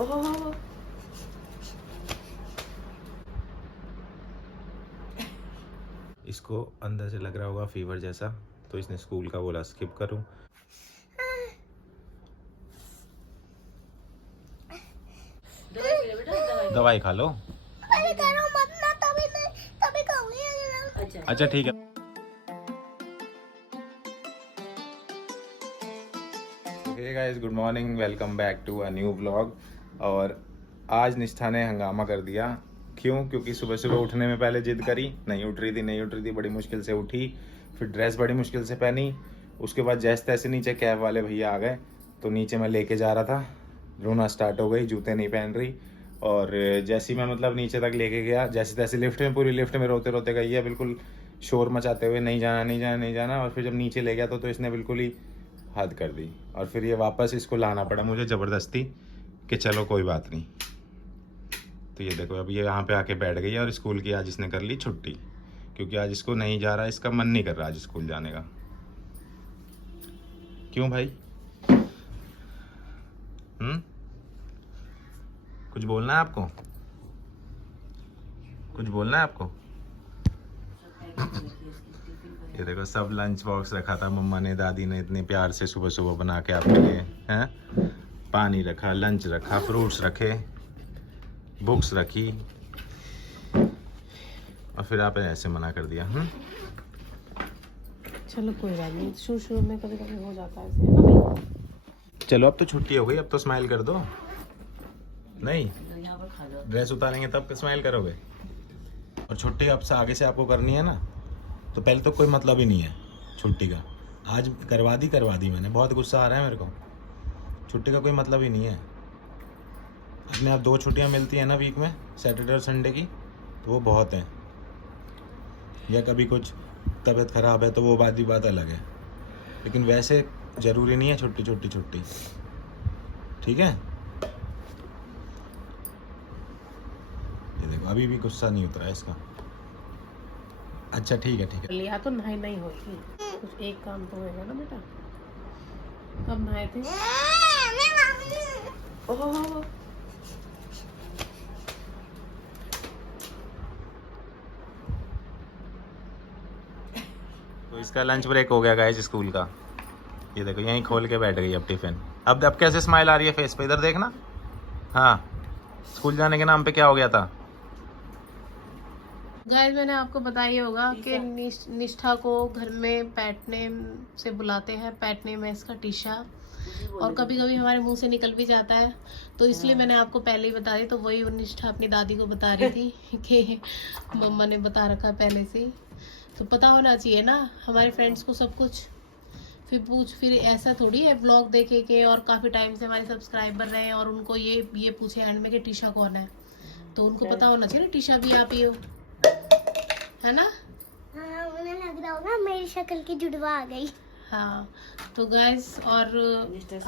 ओह इसको अंदर से लग रहा होगा फीवर जैसा, तो इसने स्कूल का बोला स्किप करूं। दवाई खा लो। अरे करो मत ना, तभी कहूंगी। अच्छा ठीक है। Hey guys, good morning, welcome back to a new vlog. और आज निष्ठा ने हंगामा कर दिया। क्यों? क्योंकि सुबह सुबह उठने में पहले जिद करी, नहीं उठ रही थी, बड़ी मुश्किल से उठी, फिर ड्रेस बड़ी मुश्किल से पहनी। उसके बाद जैसे तैसे नीचे कैब वाले भैया आ गए, तो नीचे मैं लेके जा रहा था, रोना स्टार्ट हो गई, जूते नहीं पहन रही। और जैसे ही मैं मतलब नीचे तक लेके गया, जैसे तैसे लिफ्ट में, पूरी लिफ्ट में रोते रोते गई है, बिल्कुल शोर मचाते हुए, नहीं जाना नहीं जाना नहीं जाना। और फिर जब नीचे ले गया तो इसने बिल्कुल ही हद कर दी। और फिर ये वापस इसको लाना पड़ा मुझे ज़बरदस्ती कि चलो कोई बात नहीं। तो ये देखो, अब ये यहाँ पे आके बैठ गई है। और स्कूल की आज इसने कर ली छुट्टी, क्योंकि आज इसको नहीं जा रहा, इसका मन नहीं कर रहा आज स्कूल जाने का। क्यों भाई? कुछ बोलना है आपको? कुछ बोलना है आपको? ये देखो, सब लंच बॉक्स रखा था मम्मा ने, दादी ने इतने प्यार से सुबह सुबह बना के आपके लिए, हैं? पानी रखा, लंच रखा, फ्रूट्स रखे, बुक्स रखी, और फिर आपने ऐसे मना कर दिया। चलो कोई बात नहीं, शुरू में कभी कभी हो जाता है ऐसे, है ना भाई? चलो अब तो छुट्टी हो गई, अब तो स्माइल कर दो। नहीं, ड्रेस उतारेंगे तब स्माइल करोगे। और छुट्टी अब से आगे से आपको करनी है ना, तो पहले तो कोई मतलब ही नहीं है छुट्टी का। आज करवा दी मैंने, बहुत गुस्सा आ रहा है मेरे को। छुट्टी का कोई मतलब ही नहीं है। अपने आप 2 छुट्टियां मिलती हैं ना वीक में, सैटरडे और संडे की, तो वो बहुत हैं। या कभी कुछ तबीयत ख़राब है तो वो बात अलग है, लेकिन वैसे ज़रूरी नहीं है छुट्टी। ठीक है? ये देखो, अभी भी गुस्सा नहीं उतरा है इसका। अच्छा ठीक है। लिया तो नहीं होगी, कुछ एक काम तो होएगा ना बेटा। कब नहाए थे? ओह तो इसका लंच ब्रेक हो गया गाइस स्कूल का। ये देखो, यहीं खोल के बैठ गई अब टिफिन। अब कैसे स्माइल आ रही है फेस पे, इधर देखना। हाँ, स्कूल जाने के नाम पे क्या हो गया था? गाइस, मैंने आपको बताया होगा कि निष्ठा को घर में पेट नेम से बुलाते हैं। पेट नेम है इसका टीशा, और कभी कभी हमारे मुंह से निकल भी जाता है, तो इसलिए मैंने आपको पहले ही बता दी। तो वही निष्ठा अपनी दादी को बता रही थी कि मम्मा ने बता रखा पहले से ही, तो पता होना चाहिए ना हमारे फ्रेंड्स को सब कुछ। फिर ऐसा थोड़ी है व्लॉग देखे के, और काफ़ी टाइम से हमारे सब्सक्राइबर रहे हैं और उनको ये पूछे एंड में कि टीशा कौन है, तो उनको पता होना चाहिए ना टीशा भी आप ही हो, है ना? हाँ, उन्हें लग रहा होगा मेरी शक्ल की जुड़वा आ गई। हाँ, तो गाइस, और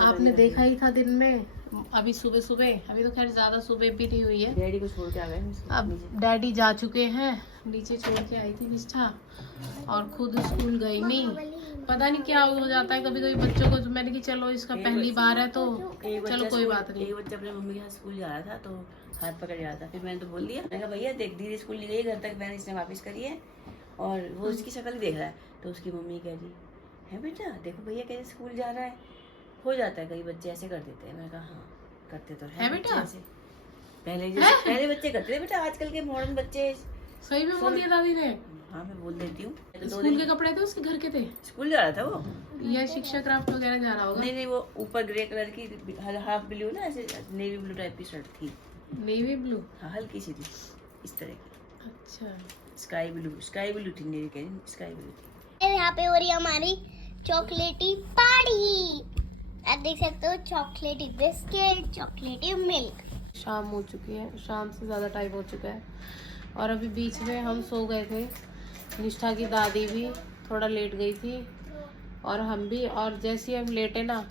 आपने देखा ही था दिन में, अभी सुबह, अभी तो खैर ज़्यादा सुबह भी नहीं हुई है, डैडी को छोड़ के आ गए। अब डैडी जा चुके हैं, नीचे छोड़ के आई थी निष्ठा, और खुद स्कूल गई नहीं। पता नहीं क्या हो जाता है कभी कभी बच्चों को, तो मैंने कि चलो इसका पहली बार है तो चलो कोई बात नहीं। एक बच्चा अपने मम्मी के साथ स्कूल जा रहा था, तो हाथ पकड़ जा रहा था। फिर मैंने तो बोल दिया, मैंने कहा भैया देख, दीदी स्कूल नहीं गई, घर तक मैंने इसने वापस करी है, और वो उसकी शक्ल ही देख रहा है। तो उसकी मम्मी कह रही है, बेटा देखो भैया कैसे स्कूल जा रहा है। हो जाता है, कई बच्चे ऐसे कर देते हैं। मैंने कहा हाँ, करते तो है बेटा ऐसे। पहले बच्चे करते थे बेटा, आजकल के मॉडर्न बच्चे। सही में बोल दिया दादी ने? हाँ, मैं बोल देती हूँ। स्कूल के कपड़े थे उसके, घर के थे? स्कूल जा रहा था वो, या शिक्षा क्राफ्ट वगैरह जा रहा होगा? नहीं, वो ऊपर ग्रे कलर की हाफ ब्लू ना, ऐसे नेवी ब्लू टाइप की शर्ट थी। Navy blue? हाँ, हल्की सी थी इस तरह की। अच्छा, स्काई ब्लू थी, नेवी कह रही, स्काई ब्लू थी। यहाँ पे हो रही है हमारी चॉकलेटी पार्टी। आप देख सकते हो, चॉकलेटी बिस्किट, चॉकलेटी मिल्क। शाम हो चुकी है, शाम से ज़्यादा टाइम हो चुका है, और अभी बीच में हम सो गए थे। निष्ठा की दादी भी थोड़ा लेट गई थी, और हम भी। और जैसे ही हम लेटे ना,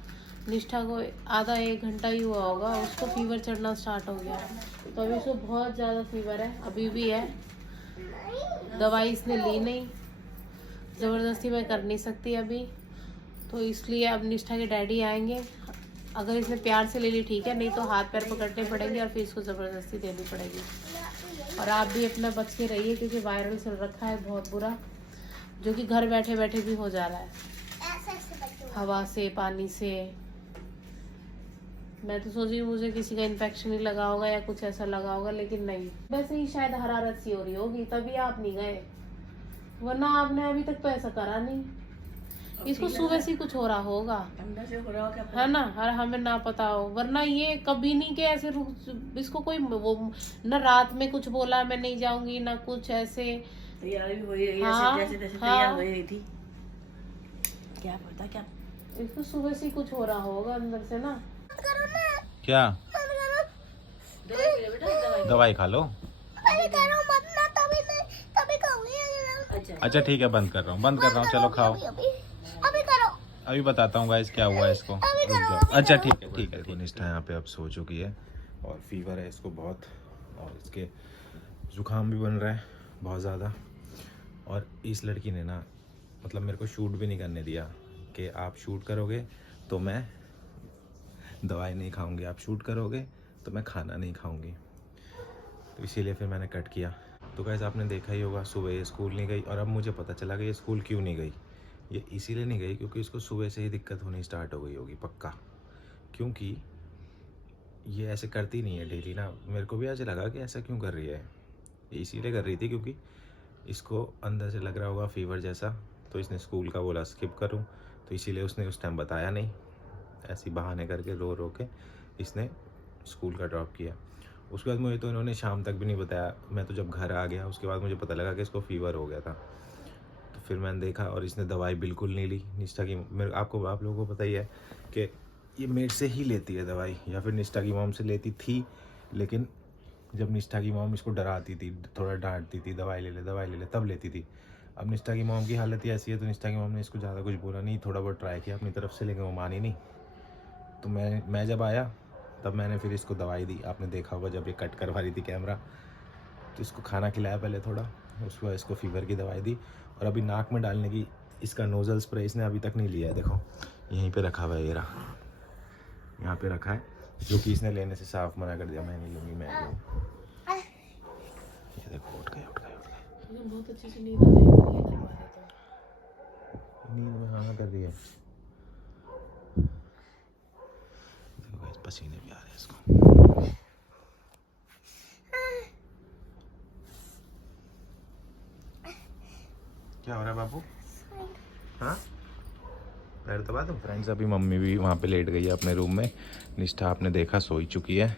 निष्ठा को आधा 1 घंटा ही हुआ होगा, उसको फीवर चढ़ना स्टार्ट हो गया। तो अभी उसको बहुत ज़्यादा फीवर है, अभी भी है। दवाई इसने ली नहीं, ज़बरदस्ती मैं कर नहीं सकती अभी, तो इसलिए अब निष्ठा के डैडी आएंगे, अगर इसने प्यार से ले ली ठीक है, नहीं तो हाथ पैर पकड़ने पड़ेंगे और फिर इसको ज़बरदस्ती देनी पड़ेगी। और आप भी अपना बच के रहिए क्योंकि वायरल चल रखा है बहुत बुरा, जो कि घर बैठे बैठे भी हो जा रहा है, हवा से, पानी से। मैं तो सोच रही हूँ मुझे किसी का इन्फेक्शन ही लगा होगा या कुछ ऐसा लगा होगा, लेकिन नहीं, वैसे ही शायद हरारत सी हो रही होगी तभी आप नहीं गए, वरना आपने अभी तक तो ऐसा करा नहीं। इसको सुबह से कुछ हो रहा होगा, अंदर से हो रहा हो क्या है ना, और हमें ना पता हो, वरना ये कभी नहीं के ऐसे इसको कोई वो न रात में कुछ बोला मैं नहीं जाऊंगी ना कुछ ऐसे। तैयार भी हो रही है, हाँ, जैसे तैसे हाँ। तैयार हो रही थी, क्या पता क्या इसको सुबह से कुछ हो रहा होगा अंदर से ना। क्या दवाई पी लो बेटा, दवाई खा लो। अच्छा अच्छा ठीक है, बंद कर रहा हूँ, चलो खाओ। अभी करो। अभी बताता हूँ गाइस क्या हुआ है इसको। रुक जाओ। अच्छा ठीक है। तो निष्ठा यहाँ पे अब सो चुकी है और फीवर है इसको बहुत, और इसके जुकाम भी बन रहा है बहुत ज़्यादा। और इस लड़की ने ना मतलब मेरे को शूट भी नहीं करने दिया कि आप शूट करोगे तो मैं दवाई नहीं खाऊंगी, आप शूट करोगे तो मैं खाना नहीं खाऊंगी। तो इसीलिए फिर मैंने कट किया। तो गाइस आपने देखा ही होगा, सुबह ये स्कूल नहीं गई और अब मुझे पता चला कि ये स्कूल क्यों नहीं गई। ये इसीलिए नहीं गई क्योंकि इसको सुबह से ही दिक्कत होनी स्टार्ट हो गई होगी पक्का, क्योंकि ये ऐसे करती नहीं है डेली ना। मेरे को भी आज लगा कि ऐसा क्यों कर रही है, ये इसीलिए कर रही थी क्योंकि इसको अंदर से लग रहा होगा फीवर जैसा। तो इसने स्कूल का बोला स्किप करूं, तो इसीलिए उसने उस टाइम बताया नहीं, ऐसी बहाने करके रो रो के इसने स्कूल का ड्रॉप किया। उसके बाद मुझे तो इन्होंने शाम तक भी नहीं बताया। मैं तो जब घर आ गया उसके बाद मुझे पता लगा कि इसको फीवर हो गया था। तो फिर मैंने देखा और इसने दवाई बिल्कुल नहीं ली। निष्ठा की आप लोगों को पता ही है कि ये मेरे से ही लेती है दवाई, या फिर निष्ठा की मॉम से लेती थी, लेकिन जब निष्ठा की मॉम इसको डराती थी, थोड़ा डांटती थी, दवाई ले ले तब लेती थी। अब निष्ठा की मॉम की हालत ही ऐसी है तो निष्ठा की मॉम ने इसको ज़्यादा कुछ बोला नहीं, थोड़ा बहुत ट्राई किया अपनी तरफ से, लेकिन वो मानी नहीं। तो मैं जब आया तब मैंने फिर इसको दवाई दी। आपने देखा होगा जब ये कट करवा रही थी कैमरा, तो इसको खाना खिलाया पहले थोड़ा, उसके बाद इसको फीवर की दवाई दी। और अभी नाक में डालने की इसका नोज़ल स्प्रे इसने अभी तक नहीं लिया है। देखो यहीं पे रखा हुआ है, ये रहा यहाँ पे रखा है, जो कि इसने लेने से साफ मना कर दिया, मैं नहीं लूँगी, मैं लूँगी। ये देखो उठ गए। बहुत अच्छे से नींद आ रही है, नींद में हाँ कर रही है। देखो गाइस पसीने भी आ रहे हैं इसको। क्या हो रहा है बाबू? हाँ पैर दबा दो। फ्रेंड्स अभी मम्मी भी वहाँ पे लेट गई है अपने रूम में। निष्ठा आपने देखा सोई चुकी है,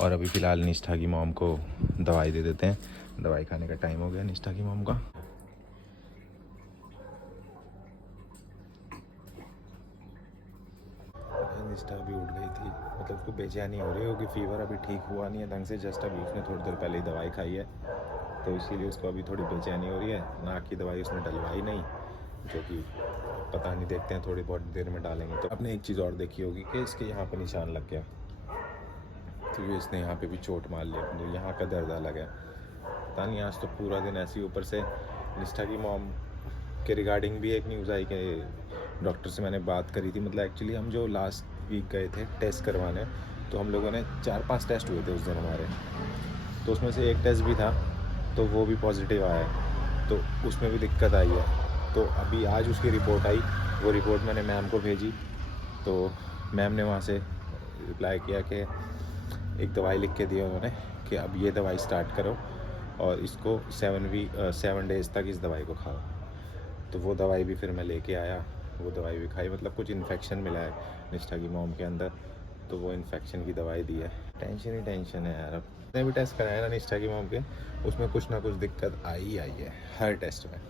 और अभी फ़िलहाल निष्ठा की मॉम को दवाई दे देते हैं। दवाई खाने का टाइम हो गया निष्ठा की मॉम का। निष्ठा अभी उठ गई थी, मतलब उसको बेचैनी हो रही है क्योंकि फीवर अभी ठीक हुआ नहीं है ढंग से। जस्ट अभी उसने थोड़ी देर पहले ही दवाई खाई है, तो इसीलिए उसको अभी थोड़ी बेचैनी हो रही है। नाक की दवाई उसने डलवाई नहीं, जो कि पता नहीं, देखते हैं थोड़ी बहुत देर में डालेंगे। तो आपने एक चीज़ और देखी होगी कि इसके यहाँ पे निशान लग गया, तो इसने यहाँ पे भी चोट मार लिया, तो यहाँ का दर्द अलग है। पता नहीं आज तो पूरा दिन ऐसी। ऊपर से निष्ठा की मॉम के रिगार्डिंग भी एक न्यूज़ आई कि डॉक्टर से मैंने बात करी थी। मतलब एक्चुअली हम जो लास्ट वीक गए थे टेस्ट करवाने, तो हम लोगों ने 4-5 टेस्ट हुए थे उस दिन हमारे, तो उसमें से एक टेस्ट भी था तो वो भी पॉजिटिव आया है, तो उसमें भी दिक्कत आई है। तो अभी आज उसकी रिपोर्ट आई, वो रिपोर्ट मैंने मैम को भेजी, तो मैम ने वहाँ से रिप्लाई किया कि एक दवाई लिख के दिया उन्होंने कि अब ये दवाई स्टार्ट करो और इसको 7 डेज़ तक इस दवाई को खाओ। तो वो दवाई भी फिर मैं लेके आया, वो दवाई भी खाई। मतलब कुछ इन्फेक्शन मिला है निष्ठा की मॉम के अंदर, तो वो इन्फेक्शन की दवाई दी है। टेंशन ही टेंशन है यार। अब जितने भी टेस्ट कराए ना निष्ठा की मॉम के, उसमें कुछ ना कुछ दिक्कत आई है हर टेस्ट में।